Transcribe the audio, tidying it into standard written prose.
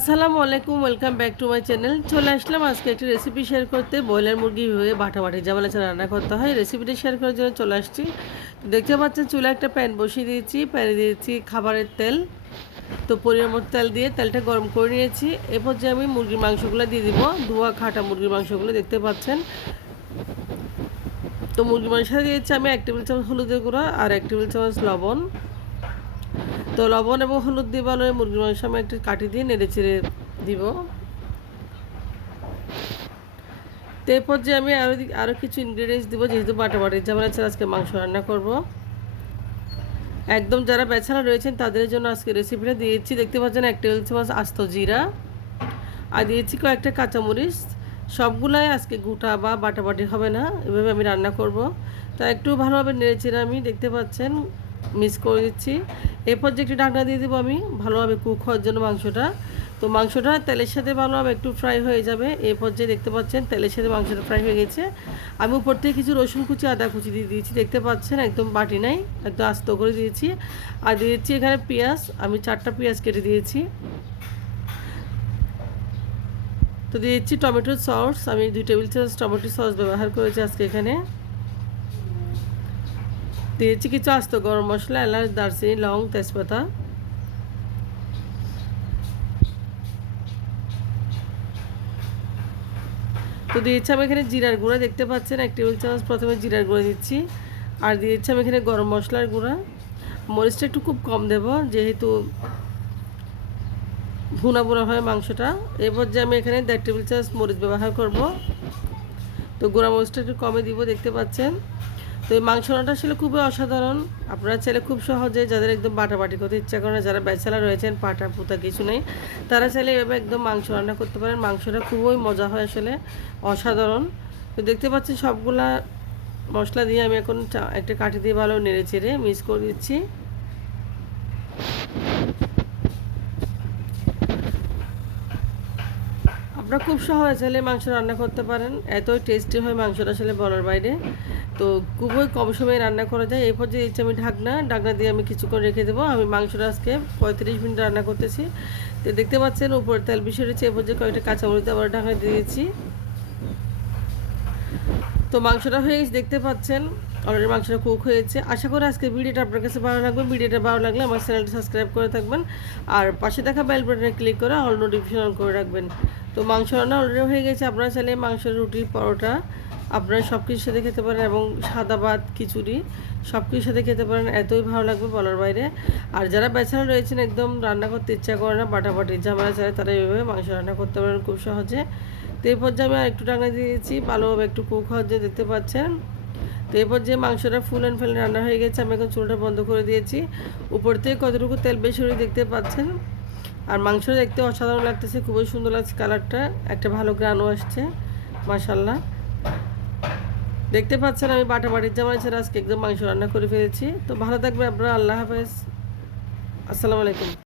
আসসালামু আলাইকুম, welcome back to my channel. চলে আসলাম আজকে একটি রেসিপি শেয়ার করতে। ব্রয়লার মুরগি হয়ে বাটাবাটি জামালা ছাড়া রান্না করতে হয়, রেসিপিটা শেয়ার করার জন্য চলে আসছি। দেখতে পাচ্ছেন চুলা একটা প্যান বসিয়ে দিয়েছি, প্যানে দিয়েছি খাবারের তেল। তো পরিমাণ মতো তেল দিয়ে তেলটা গরম করে নিয়েছি। এরপর যে আমি মুরগির মাংসগুলো দিয়ে দিব, ধোয়া খাটা মুরগির মাংসগুলো দেখতে পাচ্ছেন। তো মুরগির মাংস দিয়েছি আমি 1 টেবিল চামচ হলুদের গুঁড়া আর 1 টেবিল চামচ লবণ। তো লবণ এবং হলুদ দিয়ে ভালো মুরগির মাংস আমি একটু কাটি দিয়ে নেড়ে চেড়ে দিব। তো এরপর যে আমি আরও কিছু ইনগ্রিডিয়েন্টস দিব, যেহেতু বাটাবাটি ঝামেলা ছাড়া আজকে মাংস রান্না করব। একদম যারা ব্যাচেলার রয়েছেন তাদের জন্য আজকে রেসিপিটা দিয়েছি। দেখতে পাচ্ছেন 1 টেবিল চামচ আস্ত জিরা আর দিয়েছি কয়েকটা কাঁচামরিচ। সবগুলাই আজকে গোটা বা বাটাবাটি হবে না, এভাবে আমি রান্না করব। তা একটু ভালোভাবে নেড়েচেড়ে আমি দেখতে পাচ্ছেন মিক্স করে দিচ্ছি। এরপর যে একটু ঢাকনা দিয়ে দেবো আমি ভালোভাবে কুক হওয়ার জন্য মাংসটা। তো মাংসটা তেলের সাথে ভালোভাবে একটু ফ্রাই হয়ে যাবে। এরপর যে দেখতে পাচ্ছেন তেলের সাথে মাংসটা ফ্রাই হয়ে গেছে। আমি উপর থেকে কিছু রসুন কুচি আদা কুচি দিয়ে দিয়েছি, দেখতে পাচ্ছেন একদম বাটি নাই, একদম আস্ত করে দিয়েছি। আর দিয়েছি এখানে পেঁয়াজ, আমি 4টা পেঁয়াজ কেটে দিয়েছি। তো দিয়েছি টমেটো সস, আমি 2 টেবিল চামচ টমেটো সস ব্যবহার করেছি আজকে এখানে। দিয়েছি কিছু আস্ত গরম মশলা, এলাচ, দারচিনি, লং, তেজপাতা। তো দিয়েছি আমি এখানে জিরার গুঁড়া, দেখতে পাচ্ছেন 1 টেবিল চামচ প্রথমে জিরার গুঁড়া দিচ্ছি। আর দিয়েছি আমি এখানে গরম মশলার গুঁড়া। মরিচটা একটু খুব কম দেব, যেহেতু ভুনা ভুনা হয় মাংসটা। এরপর যে আমি এখানে 1.5 টেবিল চামচ মরিচ ব্যবহার করব। তো গুঁড়া মরিচটা একটু কমে দিব, দেখতে পাচ্ছেন। তো এই মাংস রান্নাটা আসলে খুবই অসাধারণ। আপনারা চাইলে খুব সহজে, যাদের একদম বাটাবাটি করতে ইচ্ছা করে না, যারা ব্যাচেলার রয়েছেন, পাটা পুতা কিছু নেই, তারা চাইলে এভাবে একদম মাংস রান্না করতে পারেন। মাংসটা খুবই মজা হয়, আসলে অসাধারণ। তো দেখতে পাচ্ছি সবগুলা মশলা দিয়ে আমি এখন একটা কাঠি দিয়ে ভালো নেড়ে চেড়ে মিক্স করে দিচ্ছি। আপনারা খুব সহজে চাইলে মাংস রান্না করতে পারেন, এতই টেস্টি হয় মাংসটা আসলে বলার বাইরে। তো খুবই কম সময়ে রান্না করা যায়। এই পর্যায়ে দিচ্ছি আমি ঢাকনা দিয়ে আমি কিছুক্ষণ রেখে দেবো। আমি মাংসটা আজকে 35 মিনিট রান্না করতেছি। তো দেখতে পাচ্ছেন উপরে তেল বেশি রয়েছে। এই পর্যায়ে কয়েকটা কাঁচামরিচ আবার ঢাকনা দিয়ে দিয়েছি। তো মাংসটা হয়ে গেছে, দেখতে পাচ্ছেন অলরেডি মাংসটা কুক হয়েছে। আশা করি আজকে ভিডিওটা আপনার কাছে ভালো লাগবে। ভিডিওটা ভালো লাগলে আমার চ্যানেলটা সাবস্ক্রাইব করে থাকবেন আর পাশে থাকা বেল বাটনে ক্লিক করে অল নোটিফিকেশন অন করে রাখবেন। তো মাংস রান্না অলরেডি হয়ে গেছে। আপনারা চাইলে মাংসের রুটি, পরোটা আপনারা সব কিছুর সাথে খেতে পারেন, এবং সাদা ভাত, খিচুড়ি সব কিছুর সাথে খেতে পারেন, এতই ভালো লাগবে বলার বাইরে। আর যারা ব্যাচেলার রয়েছেন, একদম রান্না করতে ইচ্ছা করে না, বাটাবাটি ঝামেলা চায়, তারা এইভাবে মাংস রান্না করতে পারেন খুব সহজে। তো এই পর্যায়ে আমি আরেকটু ঢাকনা দিয়েছি, ভালোভাবে একটু কুক হওয়ার জন্য, দেখতে পাচ্ছেন। তো এরপর যে মাংসটা ফুল অ্যান্ড ফাইনালি রান্না হয়ে গেছে, আমি এখন চুলটা বন্ধ করে দিয়েছি। উপর থেকে কতটুকু তেল বেশি হয়ে দেখতে পাচ্ছেন। আর মাংসটা দেখতে অসাধারণ লাগতেছে, খুবই সুন্দর লাগছে কালারটা, একটা ভালো গ্রানও আসছে মাশাল্লাহ। দেখতে পাচ্ছেন আমি বাটাবাটির জামাই ছাড়া আজকে একদম মাংস রান্না করে ফেলেছি। তো ভালো থাকবে আপনারা, আল্লাহ হাফেজ, আসসালামু আলাইকুম।